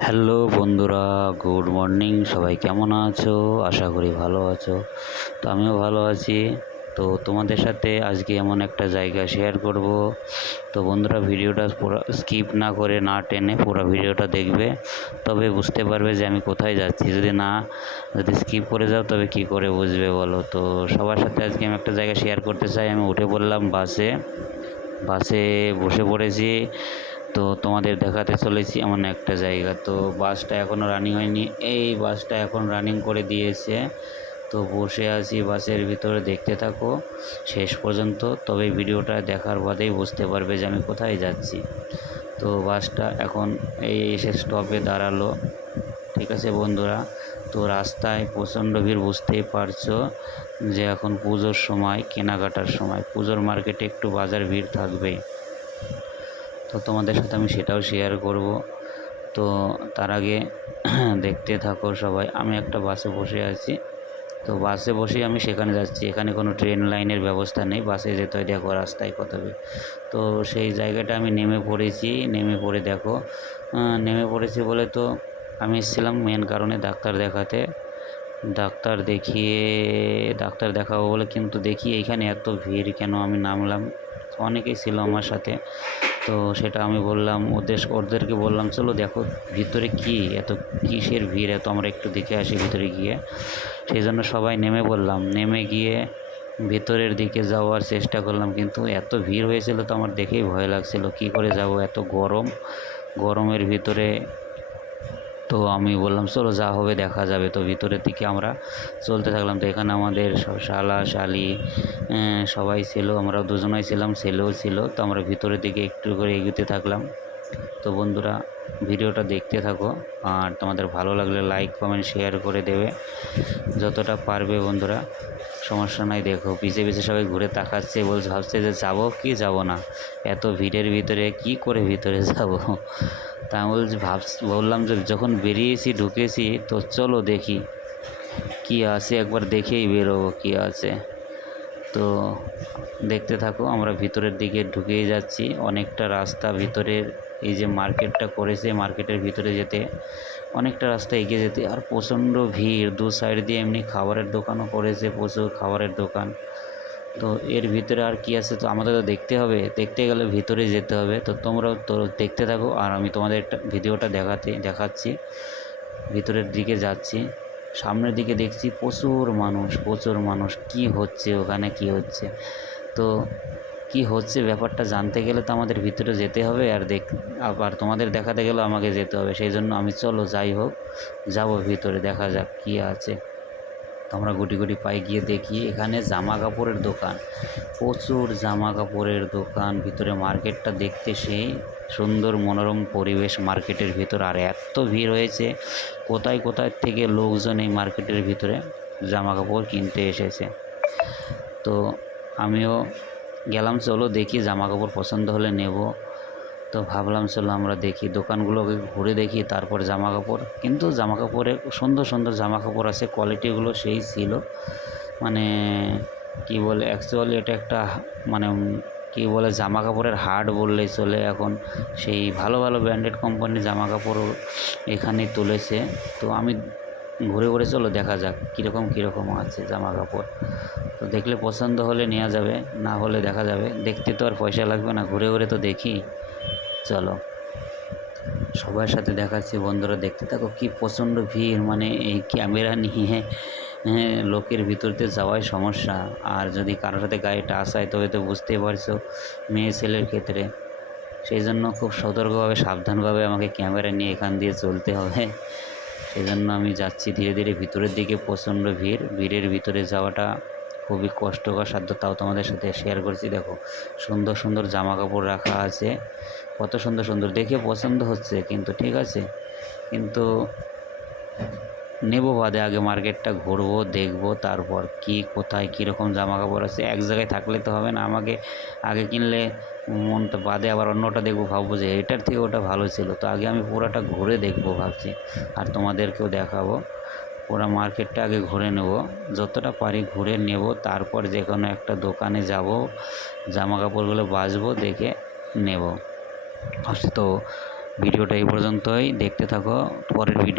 Hello বন্ধুরা, good morning, সবাই কেমন আছো? আশা করি ভালো আছো। তো আমিও ভালো আছি। তো তোমাদের সাথে আজকে এমন একটা জায়গা শেয়ার করব। তো বন্ধুরা, ভিডিওটা পুরো স্কিপ না করে না টেনে পুরো ভিডিওটা দেখবে। তবে বুঝতে পারবে যে আমি কোথায় যাচ্ছি। যদি না, যদি স্কিপ করে যাও, তবে কি করে বুঝবে বলো? তো সবার সাথে আজকে আমি একটা জায়গা শেয়ার করতে চাই। আমি উঠে পড়লাম বাসে। বাসে বসে পড়েছি। তো তোমাদের দেখাতে চলেছি এমন একটা জায়গা। তো বাসটা এখনও রানিং হয়নি। এই বাসটা এখন রানিং করে দিয়েছে। তো বসে আছি বাসের ভিতরে, দেখতে থাকো। শেষ পর্যন্ত। তবে ভিডিওটা দেখার বাদেই বুঝতে পারবে যে আমি কোথায় যাচ্ছি। তো বাসটা এখন এই এসে স্টপে দাঁড়াল। ঠিক আছে বন্ধুরা? তো রাস্তায় প্রচণ্ড ভিড়, বুঝতেই পারছ যে এখন পুজোর সময়, কেনাকাটার সময়। পুজোর মার্কেটে একটু বাজার ভিড় থাকবেই। তো তোমাদের সাথে আমি সেটাও শেয়ার করব। তো তার আগে দেখতে থাকো সবাই, আমি একটা বাসে বসে আছি। তো বাসে বসেই আমি সেখানে যাচ্ছি, এখানে কোনো ট্রেন লাইনের ব্যবস্থা নেই বাসে যেতে হয়, দেখো রাস্তায় কত তো সেই জায়গাটা আমি নেমে পড়েছি, নেমে পড়ে দেখো নেমে পড়েছি বলে তো আমি এসেছিলাম মেন কারণে ডাক্তার দেখাতে। ডাক্তার দেখিয়ে, ডাক্তার দেখাবো বলে কিন্তু দেখি এইখানে এত ভিড়, কেন আমি নামলাম? অনেকেই ছিল আমার সাথে। তো সেটা আমি বললাম ওদের ওদেরকে বললাম, চলো দেখো ভিতরে কি, এত কিসের ভিড়, এত আমরা একটু দেখে আসি ভিতরে গিয়ে। সেই জন্য সবাই নেমে বললাম। নেমে গিয়ে ভিতরের দিকে যাওয়ার চেষ্টা করলাম, কিন্তু এত ভিড় হয়েছিল তো আমার দেখেই ভয় লাগছিল। কি করে যাব? এত গরম। গরমের ভিতরে তো আমি বললাম, চলো যা হবে, দেখা যাবে। তো ভিতরের দিকে আমরা চলতে থাকলাম। তো এখানে আমাদের শালা, শালি সবাই ছিল। আমরা দুজনাই ছিলাম, ছেলেও ছিল। তো আমরা ভিতরের দিকে একটু করে এগোতে থাকলাম। তো বন্ধুরা, ভিডিওটা দেখতে থাকো। আর তোমাদের ভালো লাগলে লাইক কমেন্ট শেয়ার করে দেবে। যতটা পারবে বন্ধুরা, সমস্যা নাই, দেখো। পিছে পিছে সবাই ঘুরে তাকাচ্ছে, বলছে, ভাবছে যে যাব কি যাব না। এত ভিড়ের ভিতরে কি করে ভিতরে যাব? তা আমি বলছি, ভাবছি, বললাম যে যখন বেরিয়েছি, ঢুকেছি, তো চলো দেখি কি আছে, একবার দেখেই বেরোবো কি আছে। তো দেখতে থাকো, আমরা ভিতরের দিকে ঢুকেই যাচ্ছি। অনেকটা রাস্তা ভিতরের এই যে মার্কেটটা করেছে, মার্কেটের ভিতরে যেতে অনেকটা রাস্তা এগিয়ে যেতে। আর প্রচণ্ড ভিড়, দু সাইড দিয়ে এমনি খাবারের দোকানও করেছে প্রচুর খাবারের দোকান। তো এর ভিতরে আর কি আছে তো আমাদের তো দেখতে হবে। দেখতে গেলে ভিতরে যেতে হবে। তো তোমরাও তো দেখতে থাকো আর আমি তোমাদের একটা ভিডিওটা দেখাতে, দেখাচ্ছি। ভিতরের দিকে যাচ্ছি। সামনের দিকে দেখছি প্রচুর মানুষ প্রচুর মানুষ। কি হচ্ছে ওখানে, কি হচ্ছে? তো কি হচ্ছে ব্যাপারটা জানতে গেলে তো আমাদের ভিতরে যেতে হবে আর দেখ, আবার তোমাদের দেখাতে গেলেও আমাকে যেতে হবে। সেই জন্য আমি চলো, যাই হোক, যাব ভিতরে, দেখা যাক কি আছে। তো আমরা গুটি গুটি পায়ে গিয়ে দেখি, এখানে জামা কাপড়ের দোকান। প্রচুর জামা কাপড়ের দোকান, ভিতরে মার্কেটটা দেখতে সেই সুন্দর মনোরম পরিবেশ মার্কেটের ভিতর। আর এত ভিড় হয়েছে, কোথায় কোথায় থেকে লোকজন এই মার্কেটের ভিতরে জামা কাপড় কিনতে এসেছে। তো আমিও গেলাম, চলো দেখি জামা কাপড় পছন্দ হলে নেব। তো ভাবলাম, চলো আমরা দেখি। দোকানগুলোকে ঘুরে দেখি, তারপর জামা কাপড় কিন্তু জামা কাপড়ে সুন্দর সুন্দর জামা কাপড় আছে, কোয়ালিটিগুলো সেই ছিল। মানে কি বলে অ্যাকচুয়ালি এটা একটা মানে কি বলে জামা কাপড়ের হাট বললেই চলে এখন। সেই ভালো ভালো ব্র্যান্ডেড কোম্পানির জামা কাপড় এখানেই তুলেছে। তো আমি ঘুরে ঘুরে চলো দেখা যাক কীরকম কীরকম আছে জামা কাপড় তো দেখলে পছন্দ হলে নেওয়া যাবে না হলে দেখা যাবে। দেখতে তো আর পয়সা লাগবে না ঘুরে ঘুরে তো দেখি। চলো। সবার সাথে দেখাচ্ছি বন্ধুরা দেখতে থাকো কি প্রচণ্ড ভিড় মানে এই ক্যামেরা নিয়ে হ্যাঁ, লোকের ভিতরতে যাওয়াই সমস্যা। আর যদি কারোর সাথে গায়ে টাচ হয় তবে তো বুঝতেই পারছ মেয়ে ছেলের ক্ষেত্রে। সেই জন্য খুব সতর্কভাবে সাবধানভাবে আমাকে ক্যামেরা নিয়ে এখান দিয়ে চলতে হবে। সেই জন্য আমি যাচ্ছি ধীরে ধীরে ভিতরের দিকে, প্রচণ্ড ভিড়। ভিড়ের ভিতরে যাওয়াটা খুবই কষ্টকর সাধ্য, তাও তোমাদের সাথে শেয়ার করছি। দেখো, সুন্দর সুন্দর জামা কাপড় রাখা আছে। কত সুন্দর সুন্দর, দেখে পছন্দ হচ্ছে, কিন্তু ঠিক আছে। কিন্তু নেব বাদে আগে মার্কেটটা ঘুরবো, দেখব, তারপর কি, কোথায়, কীরকম জামা কাপড় আছে, এক জায়গায় থাকলে তো হবে না আমাকে আগে কিনলে মনটা বাদে, আবার অন্যটা দেখব, ভাববো যে এটার থেকে ওটা ভালো ছিল। তো আগে আমি পুরোটা ঘুরে দেখব ভাবছি, আর তোমাদেরকেও দেখাবো। পুরো মার্কেটটা আগে ঘুরে নেব, যতটা পারি ঘুরে নেব, তারপর যে কোনো একটা দোকানে যাব জামা কাপড়গুলো বাছবো দেখে নেব। তো ভিডিওটা এই পর্যন্তই, দেখতে থাকো, পরের ভিডিও